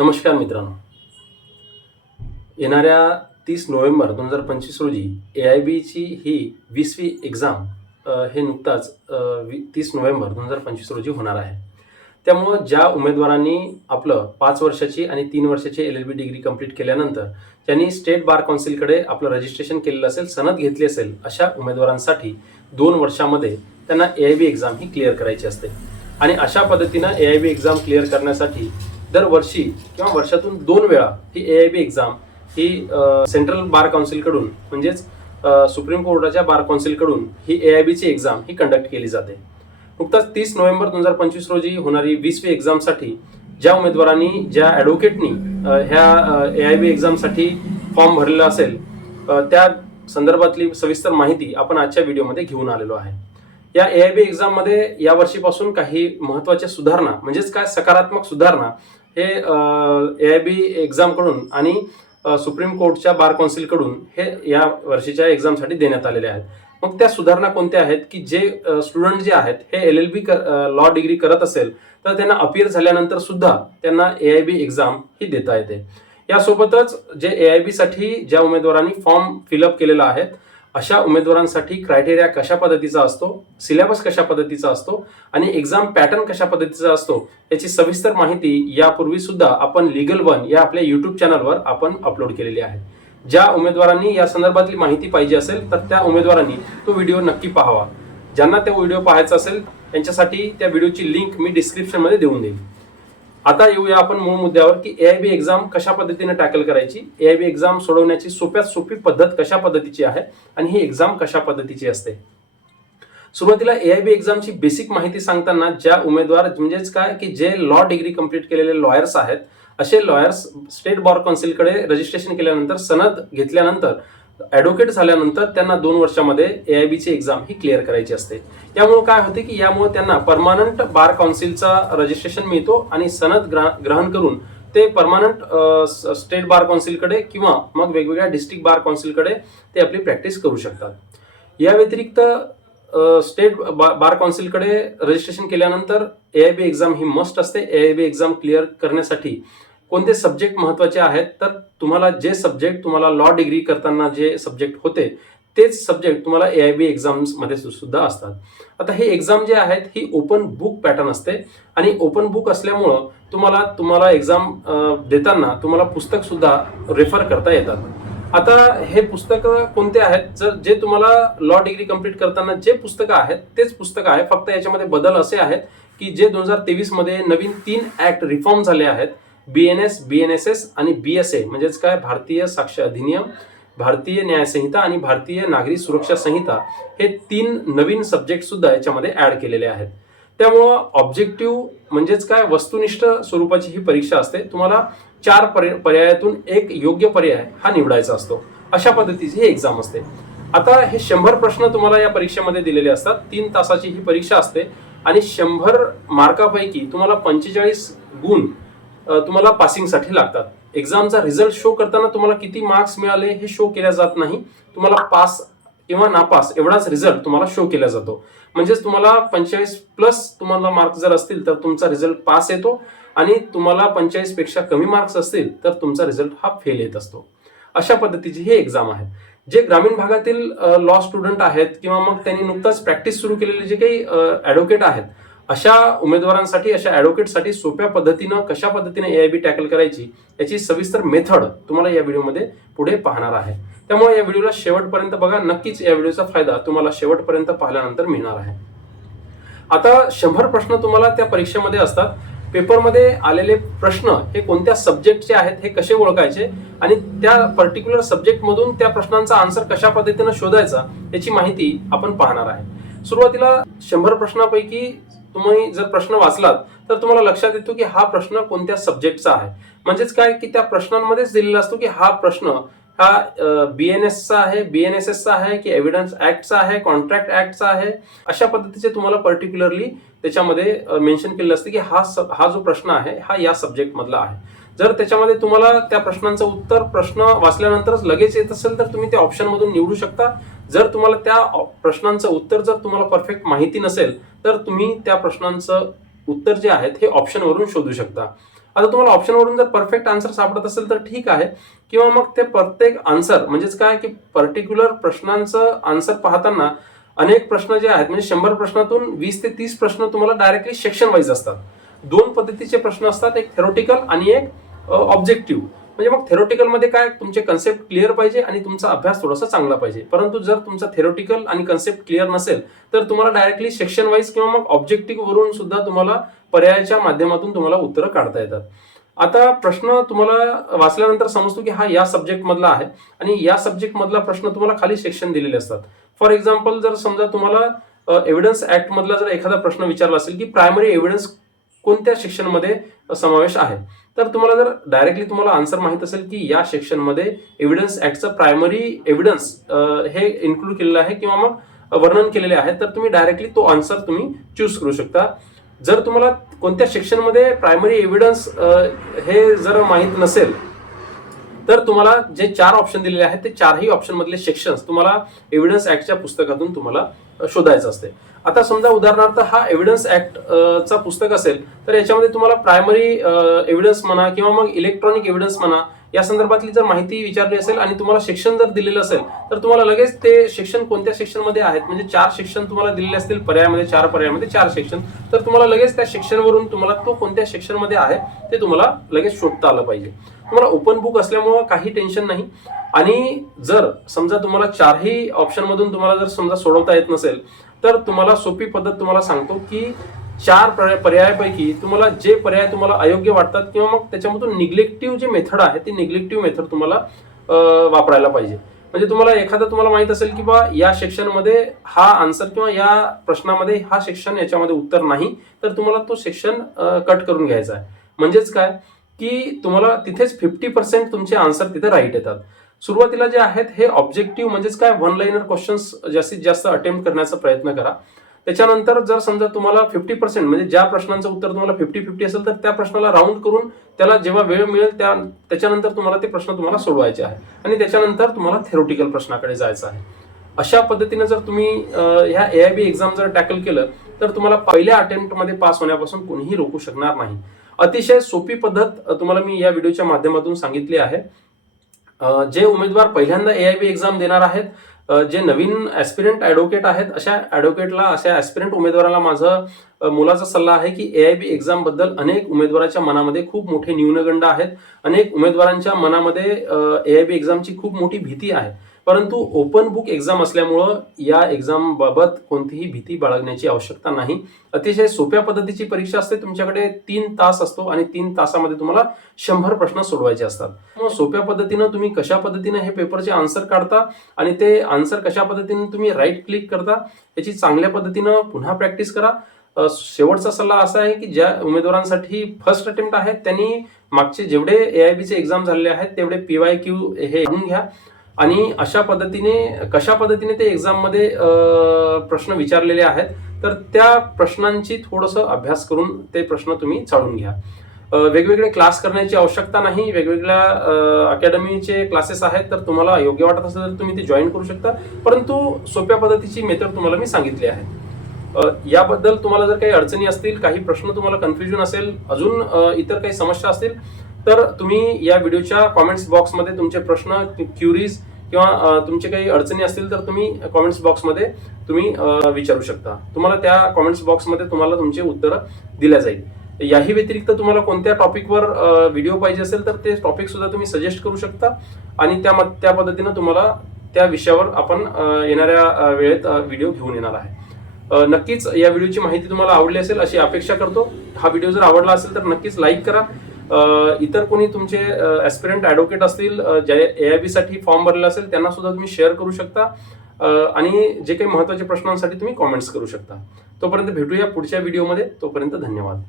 नमस्कार मित्रांनो. येणाऱ्या 30 नोव्हेंबर 2025 रोजी AIBची ही 20वी एक्झाम हे नुकताच 30 नोव्हेंबर 2025 रोजी होणार आहे. त्यामुळं ज्या उमेदवारांनी आपलं 5 वर्षाची आणि 3 वर्षाची LLB डिग्री कंप्लीट केल्यानंतर ज्यांनी स्टेट बार काउन्सिलकडे आपलं रजिस्ट्रेशन केलेलं असेल, सनद घेतली असेल, अशा उमेदवारांसाठी 2 वर्षामध्ये त्यांना AIB एक्झाम ही क्लिअर करायची असते. आणि अशा पद्धतीनं AIB एक्झाम क्लिअर करण्यासाठी दरवर्षी किंवा वर्षातून 2 वेळा ही AIB एक्झाम ही सेंट्रल बार काउन्सिलकडून म्हणजेच सुप्रीम कोर्टाच्या बार काउन्सिलकडून ही AIBची एक्झाम ही कंडक्ट केली जाते. नुकताच 30 नोव्हेंबर 2025 रोजी होणारी 20वी एक्झामसाठी ज्या उमेदवारांनी ज्या ॲडव्होकेटनी ह्या AIB एक्झामसाठी फॉर्म भरलेला असेल त्या संदर्भातली सविस्तर माहिती आपण आजच्या व्हिडिओमध्ये घेऊन आलेलो आहे. या AIB एक्झाममध्ये या वर्षीपासून काही महत्त्वाच्या सुधारणा म्हणजेच काय सकारात्मक सुधारणा हे AIB एक्झामकडून आणि सुप्रीम कोर्टच्या बार काउन्सिलकडून हे या वर्षीच्या एक्झामसाठी देण्यात आलेले आहेत. मग त्या सुधारणा कोणत्या आहेत की जे स्टुडंट जे आहेत हे LLB लॉ डिग्री करत असेल तर त्यांना अपियर झाल्यानंतर सुद्धा त्यांना AIB एक्झाम ही देता येते. यासोबतच जे AIB साठी ज्या उमेदवारांनी फॉर्म फिलअप केलेला आहे अशा उमेदवारांसाठी क्रायटेरिया कशा पद्धतीचा असतो, सिलेबस कशा पद्धतीचा असतो आणि एक्झाम पॅटर्न कशा पद्धतीचा असतो याची सविस्तर माहिती यापूर्वी सुद्धा आपण लीगल वन या आपल्या YouTube चॅनलवर आपण अपलोड केलेली आहे. ज्या उमेदवारांनी या संदर्भातली माहिती पाहिजे असेल तर त्या उमेदवारांनी तो व्हिडिओ नक्की पाहावा. ज्यांना तो व्हिडिओ पाहायचा असेल त्यांच्यासाठी त्या व्हिडिओची लिंक मी डिस्क्रिप्शनमध्ये देऊन देईन. आता येऊया आपण मूळ मुद्द्यावर की AIB एक्झाम कशा पद्धतीने टॅकल करायची, AIB एक्झाम सोडवण्याची सोप्यात सोपी पद्धत कशा पद्धतीची आहे आणि ही एक्झाम कशा पद्धतीची असते. सुरुवातीला AIB एक्झामची बेसिक माहिती सांगताना ज्या उमेदवार म्हणजेच काय की जे लॉ डिग्री कंप्लीट केलेले लॉयर्स आहेत असे लॉयर्स स्टेट बार काउन्सिलकडे रजिस्ट्रेशन केल्यानंतर सनद घेतल्यानंतर ॲडव्होकेट झाल्यानंतर त्यांना 2 वर्षामध्ये AIBची एक्झाम ही क्लिअर करायची असते. यामुळे काय होते की यामुळे त्यांना परमानंट बार काउन्सिलचा रजिस्ट्रेशन मिळतो आणि सनद ग्रहण करून ते परमानंट स्टेट बार काउन्सिलकडे किंवा मग वेगवेगळ्या डिस्ट्रिक्ट बार काउन्सिलकडे ते आपली प्रॅक्टिस करू शकतात. या व्यतिरिक्त स्टेट बार काउन्सिलकडे रजिस्ट्रेशन केल्यानंतर AIB एक्झाम ही मस्ट असते. AIB एक्झाम क्लिअर करण्यासाठी कोणते सब्जेक्ट महत्त्वाचे आहेत तर तुम्हाला जे सब्जेक्ट तुम्हाला लॉ डिग्री करताना जे सब्जेक्ट होते तेच सब्जेक्ट तुम्हाला AIB एक्झाम्समध्ये सुद्धा असतात. आता हे एक्झाम जे आहेत ही ओपन बुक पॅटर्न असते आणि ओपन बुक असल्यामुळं तुम्हाला एक्झाम देताना तुम्हाला पुस्तक सुद्धा रेफर करता येतात. आता हे पुस्तकं कोणते आहेत जर जे तुम्हाला लॉ डिग्री कंप्लीट करताना जे पुस्तकं आहेत तेच पुस्तकं आहे. फक्त याच्यामध्ये बदल असे आहेत की जे 2023 मध्ये नवीन 3 ऍक्ट रिफॉर्म झाले आहेत, BNS, BNSS आणि BSA म्हणजेच काय भारतीय साक्ष अधिनियम, भारतीय न्याय संहिता आणि भारतीय नागरी सुरक्षा संहिता हे 3 नवीन सब्जेक्ट सुद्धा याच्यामध्ये ऍड केलेले आहेत. त्यामुळं ऑब्जेक्टिव्ह म्हणजेच काय वस्तुनिष्ठ स्वरूपाची ही परीक्षा असते. तुम्हाला 4 पर्यायातून एक योग्य पर्याय हा निवडायचा असतो. अशा पद्धतीची ही एक्झाम असते. आता हे 100 प्रश्न तुम्हाला या परीक्षेमध्ये दिलेले असतात. 3 तासाची ही परीक्षा असते आणि 100 मार्कापैकी तुम्हाला 45 गुण तुम्हाला पासिंगसाठी लागतात. एक्झामचा रिझल्ट शो करताना तुम्हाला किती मार्क्स मिळाले हे शो केल्या जात नाही. तुम्हाला पास किंवा नापास एवढाच रिझल्ट तुम्हाला शो केला जातो. म्हणजेच तुम्हाला 45 प्लस तुम्हाला मार्क्स जर असतील तर तुमचा रिझल्ट पास येतो आणि तुम्हाला 45 पेक्षा कमी मार्क्स असतील तर तुमचा रिझल्ट हा फेल येत असतो. अशा पद्धतीची ही एक्झाम आहे. जे ग्रामीण भागातील लॉ स्टुडंट आहेत किंवा मग त्यांनी नुकताच प्रॅक्टिस सुरू केलेले जे काही ॲडव्होकेट आहेत अशा उमेदवारांसाठी अशा ॲडव्होकेटसाठी सोप्या पद्धतीनं कशा पद्धतीने AIB टॅकल करायची याची सविस्तर मेथड तुम्हाला या व्हिडिओमध्ये पुढे पाहणार आहे. त्यामुळे या व्हिडिओला शेवटपर्यंत बघा. नक्कीच या व्हिडिओचा फायदा तुम्हाला शेवटपर्यंत पाहिल्यानंतर मिळणार आहे. आता 100 प्रश्न तुम्हाला त्या परीक्षेमध्ये असतात. पेपरमध्ये आलेले प्रश्न हे कोणत्या सब्जेक्टचे आहेत हे कसे ओळखायचे आणि त्या पर्टिक्युलर सब्जेक्टमधून त्या प्रश्नांचा आन्सर कशा पद्धतीनं शोधायचा याची माहिती आपण पाहणार आहे. सुरुवातीला 100 प्रश्नापैकी तुम्ही जर प्रश्न वाचलात तर तुम्हाला लक्षात येतो की हा प्रश्न कोणत्या सब्जेक्टचा आहे. म्हणजेच काय की त्या प्रश्नांमध्येच दिलेला असतो की हा प्रश्न हा BNSचा आहे, BNSSचा आहे की एव्हिडन्स ऍक्टचा आहे, कॉन्ट्रॅक्ट ऍक्टचा आहे. अशा पद्धतीचे तुम्हाला पर्टिक्युलरली त्याच्यामध्ये मेन्शन केलेलं असतं की हा जो प्रश्न आहे हा या सब्जेक्ट मधला आहे. जर त्याच्यामध्ये तुम्हाला त्या प्रश्नांचं उत्तर प्रश्न वाचल्यानंतरच लगेच येत असेल तर तुम्ही त्या ऑप्शन मधून निवडू शकता. जर तुम्हाला त्या प्रश्नांचं उत्तर जर तुम्हाला परफेक्ट माहिती नसेल तर तुम्ही त्या प्रश्नांचं उत्तर जे आहेत हे ऑप्शन वरून शोधू शकता. आता तुम्हाला ऑप्शनवरून जर परफेक्ट आन्सर सापडत असेल तर ठीक आहे, किंवा मग ते प्रत्येक आन्सर म्हणजेच काय की पर्टिक्युलर प्रश्नांचं आन्सर पाहताना अनेक प्रश्न जे आहेत म्हणजे 100 प्रश्नातून 20 ते 30 प्रश्न तुम्हाला डायरेक्टली सेक्शन वाईज असतात. दोन पद्धतीचे प्रश्न असतात, एक थेरोटिकल आणि एक ऑब्जेक्टिव्ह. म्हणजे मग थेरोटिकल मध्ये काय तुमचे कन्सेप्ट क्लिअर पाहिजे आणि तुमचा अभ्यास थोडासा चांगला पाहिजे. परंतु जर तुमचा थेरोटिकल आणि कन्सेप्ट क्लिअर नसेल तर तुम्हाला डायरेक्टली सेक्शन वाईज किंवा मग ऑब्जेक्टिव्ह वरून सुद्धा तुम्हाला पर्यायाच्या माध्यमातून तुम्हाला उत्तरं काढता येतात. आता प्रश्न तुम्हाला वाचल्यानंतर समजतो की हा या सब्जेक्ट मधला आहे आणि या सब्जेक्ट मधला प्रश्न तुम्हाला खाली सेक्शन दिलेले असतात. फॉर एक्झाम्पल जर समजा तुम्हाला एव्हिडन्स ऍक्ट मधला जर एखादा प्रश्न विचारला असेल की प्रायमरी एव्हिडन्स कोणत्या सेक्शन मध्ये समावेश आहे, तर तुम्हाला जर डायरेक्टली तुम्हाला आन्सर माहित असेल की या सेक्शन मध्ये एव्हिडन्स ऍक्टचं प्रायमरी एव्हिडन्स हे इन्क्लूड केलेलं आहे किंवा मग वर्णन केलेले आहे, तर तुम्ही डायरेक्टली तो आन्सर तुम्ही चूज करू शकता. जर तुम्हाला कोणत्या सेक्शन मध्ये प्रायमरी एव्हिडन्स हे जर माहित नसेल तर तुम्हाला जे 4 ऑप्शन दिलेले आहेत ते 4ही ऑप्शन मधले सेक्शन्स तुम्हाला एव्हिडन्स ऍक्टच्या पुस्तकातून तुम्हाला शोधायचं असते. आता समजा उदाहरणार्थ हा एव्हिडन्स ऍक्ट चा पुस्तक असेल तर याच्यामध्ये तुम्हाला प्रायमरी एव्हिडन्स म्हणा किंवा मग इलेक्ट्रॉनिक एव्हिडन्स म्हणा या संदर्भातली जर माहिती विचारली असेल आणि तुम्हाला सेक्शन जर दिलेलं असेल तर तुम्हाला लगेच ते सेक्शन कोणत्या सेक्शन मध्ये आहेत, म्हणजे 4 सेक्शन तुम्हाला दिलेले असतील पर्यायामध्ये, 4 पर्यायामध्ये 4 सेक्शन, तर तुम्हाला लगेच त्या सेक्शनवरून तुम्हाला तो कोणत्या सेक्शन मध्ये आहे ते तुम्हाला लगेच शोधता आलं पाहिजे. तुम्हाला ओपन बुक असल्यामुळे काही टेन्शन नाही. आणि जर समजा तुम्हाला 4ही ऑप्शन मधून तुम्हाला जर समजा सोडवता येत नसेल तर तुम्हाला सोपी पद्धत तुम्हाला सांगतो की 4 पर्यायापैकी तुम्हाला जे पर्याय तुम्हाला अयोग्य वाटतात किंवा मग त्याच्यामधून निग्लेक्टिव्ह जे मेथड आहे ती निग्लेक्टिव्ह मेथड तुम्हाला वापरायला पाहिजे. म्हणजे तुम्हाला एखादा तुम्हाला माहित असेल की बा या सेक्शन मध्ये हा आन्सर किंवा या प्रश्नामध्ये हा सेक्शन याच्यामध्ये उत्तर नाही, तर तुम्हाला तो सेक्शन कट करून घ्यायचा आहे. म्हणजेच काय की तुम्हाला तिथेच 50% तुमचे आन्सर तिथे राईट येतात. सुरुवातीला जे आहेत हे ऑब्जेक्टिव्ह म्हणजेच काय वन लाईनर क्वेश्चन्स जास्तीत जास्त अटेम्प्ट करण्याचा प्रयत्न करा. त्याच्यानंतर जर समजा तुम्हाला 50% म्हणजे ज्या प्रश्नांचं उत्तर तुम्हाला 50-50 असेल तर त्या प्रश्नाला राऊंड करून त्याला जेव्हा वेळ मिळेल त्याच्यानंतर तुम्हाला ते प्रश्न तुम्हाला सोडवायचे आहे आणि त्याच्यानंतर तुम्हाला थेरोटिकल प्रश्नाकडे जायचं आहे. अशा पद्धतीने जर तुम्ही ह्या AIB एक्झाम जर टॅकल केलं तर तुम्हाला पहिल्या अटेम्प्ट मध्ये पास होण्यापासून कोणीही रोखू शकणार नाही. अतिशय सोपी पद्धत तुम्हाला मी या व्हिडिओच्या माध्यमातून सांगितली आहे. जे उमेदवार पहिल्यांदा AIB एक्झाम देणार आहेत, जे नवीन ऍस्पिरंट ऍडव्होकेट आहेत, अशा ऍस्पिरंट उमेदवाराला माझा मोलाचा सल्ला आहे की AIB एक्झाम बद्दल अनेक उमेदवाराच्या मनामध्ये खूप मोठे न्यूनगंड आहेत. अनेक उमेदवारांच्या मनामध्ये AIB एक्झामची खूप मोठी भीती आहे. परंतु ओपन बुक एक्झाम असल्यामुळं या एक्झाम बाबत कोणतीही भीती बाळगण्याची आवश्यकता नाही. अतिशय सोप्या पद्धतीची परीक्षा असते. तुमच्याकडे 3 तास असतो आणि 3 तासामध्ये तुम्हाला 100 प्रश्न सोडवायचे असतात. मग सोप्या पद्धतीनं तुम्ही कशा पद्धतीने हे पेपरचे आन्सर काढता आणि ते आन्सर कशा पद्धतीने तुम्ही राईट क्लिक करता याची चांगल्या पद्धतीनं पुन्हा प्रॅक्टिस करा. शेवटचा सल्ला असा आहे की ज्या उमेदवारांसाठी फर्स्ट अटेम्प्ट आहेत त्यांनी मागचे जेवढे AIBचे एक्झाम झालेले आहेत तेवढे PYQ हे करून घ्या आणि अशा पद्धतीने कशा पद्धतीने ते एक्झाम मध्ये प्रश्न विचारलेले आहेत तर त्या प्रश्नांची थोडंसं अभ्यास करून ते प्रश्न तुम्ही चाळून घ्या. वेगवेगळे क्लास करण्याची आवश्यकता नाही. वेगवेगळ्या अकॅडमीचे क्लासेस आहेत, तर तुम्हाला योग्य वाटत असेल तर तुम्ही ते जॉईन करू शकता. परंतु सोप्या पद्धतीची मेथड तुम्हाला मी सांगितली आहे. याबद्दल तुम्हाला जर काही अडचणी असतील, काही प्रश्न तुम्हाला कन्फ्युजन असेल, अजून इतर काही समस्या असतील तर तुम्ही या व्हिडिओच्या कॉमेंट्स बॉक्समध्ये तुमचे प्रश्न, क्युरीज किंवा तुमचे काही अडचणी असतील तर तुम्ही कॉमेंट्स बॉक्समध्ये तुम्ही विचारू शकता. तुम्हाला त्या कॉमेंट्स बॉक्समध्ये तुम्हाला तुमचे उत्तर दिल्या जाईल. याही व्यतिरिक्त तुम्हाला कोणत्या टॉपिकवर व्हिडिओ पाहिजे असेल तर ते टॉपिक सुद्धा तुम्ही सजेस्ट करू शकता आणि त्या पद्धतीनं तुम्हाला त्या विषयावर आपण येणाऱ्या वेळेत व्हिडिओ घेऊन येणार आहे. नक्कीच या व्हिडिओची माहिती तुम्हाला आवडली असेल अशी अपेक्षा करतो. हा व्हिडिओ जर आवडला असेल तर नक्कीच लाईक करा. इतर कोणी तुमचे ऍस्पिरंट ऍडव्होकेट असतील, जे AIB साठी फॉर्म भरलेला असेल त्यांना सुद्धा तुम्ही शेअर करू शकता आणि जे काही महत्त्वाच्या प्रश्नांसाठी तुम्ही कॉमेंट्स करू शकता. तोपर्यंत भेटूया पुढच्या व्हिडिओमध्ये. तोपर्यंत धन्यवाद.